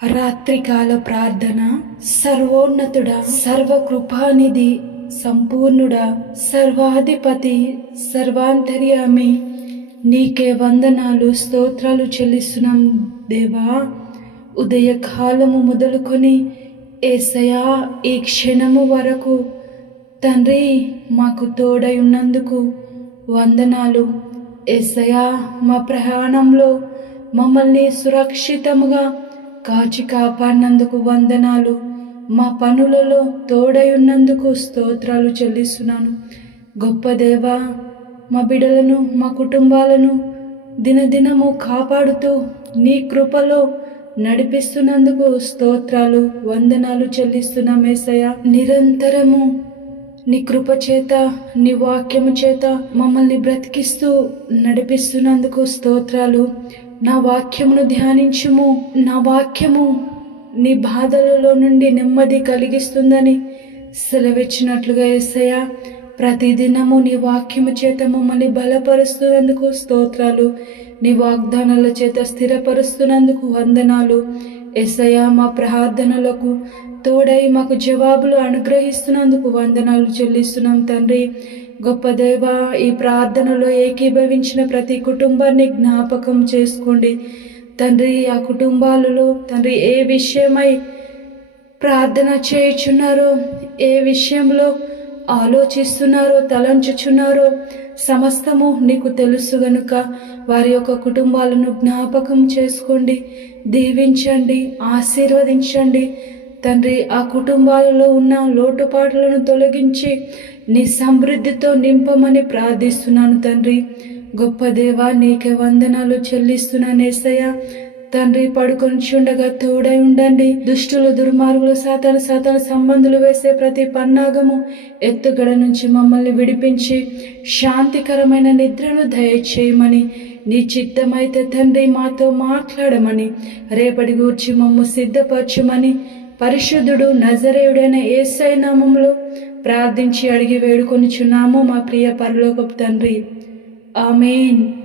రాత్రికాల ప్రార్థన సర్వోన్నతుడా సర్వకృపానిధి సంపూర్ణుడా సర్వాధిపతి సర్వాంతర్యామి నీకే వందనాలు స్తోత్రాలు చెల్లిస్తున్నాం దేవా. ఉదయకాలము మొదలుకొని ఏసయా ఈ క్షణము వరకు తండ్రి మాకు తోడై ఉన్నందుకు వందనాలు. ఏసయా మా ప్రయాణంలో మమ్మల్ని సురక్షితముగా కాచి కాపాడినందుకు వందనాలు. మా పనులలో తోడై ఉన్నందుకు స్తోత్రాలు చెల్లిస్తున్నాను. గొప్ప దేవా మా బిడలను మా కుటుంబాలను దినదినము కాపాడుతూ నీ కృపలో నడిపిస్తున్నందుకు స్తోత్రాలు వందనాలు చెల్లిస్తున్నా మేసయ్య నిరంతరము నీ కృప చేత నీ వాక్యము చేత మమ్మల్ని బ్రతికిస్తూ నడిపిస్తున్నందుకు స్తోత్రాలు. నా వాక్యమును ధ్యానించుము. నా వాక్యము నీ బాధలలో నుండి నెమ్మది కలిగిస్తుందని సెలవిచ్చినట్లుగా ఏసయ్య ప్రతిదినము నీ వాక్యము చేత మమ్మల్ని బలపరుస్తున్నందుకు స్తోత్రాలు. నీ వాగ్దానాల చేత స్థిరపరుస్తున్నందుకు వందనాలు. ఎస్సయ్య మా ప్రార్థనలకు తోడై మాకు జవాబులు అనుగ్రహిస్తున్నందుకు వందనాలు చెల్లిస్తున్నాం తండ్రి. గొప్ప దేవ ఈ ప్రార్థనలో ఏకీభవించిన ప్రతి కుటుంబాన్ని జ్ఞాపకం చేసుకోండి. తండ్రి ఆ కుటుంబాలలో తండ్రి ఏ విషయమై ప్రార్థన చేయుచున్నారో ఏ విషయంలో ఆలోచిస్తున్నారో తలంచుచున్నారో సమస్తము నీకు తెలుసు గనుక వారి యొక్క కుటుంబాలను జ్ఞాపకం చేసుకోండి దీవించండి ఆశీర్వదించండి. తండ్రి ఆ కుటుంబాలలో ఉన్న లోటుపాట్లను తొలగించి నీ సమృద్ధితో నింపమని ప్రార్థిస్తున్నాను తండ్రి. గొప్ప దేవా నీకే వందనాలు చెల్లిస్తున్నాను ఏసయ్య. తండ్రి పడుకొని చుండగా తోడై ఉండండి. దుష్టులు దుర్మార్గులు సాతాను సాతాను సంబంధులు వేసే ప్రతి పన్నాగము ఎత్తుగడ నుంచి మమ్మల్ని విడిపించి శాంతికరమైన నిద్రను దయచేయమని నీ చిత్తమైతే తండ్రి మాతో మాట్లాడమని రేపటి గూర్చి మమ్ము సిద్ధపరచమని పరిశుద్ధుడు నజరేయుడైన ఏసై నామంలో ప్రార్థించి అడిగి వేడుకొనిచున్నాము మా ప్రియ పరలోకపు తండ్రి. ఆమెన్.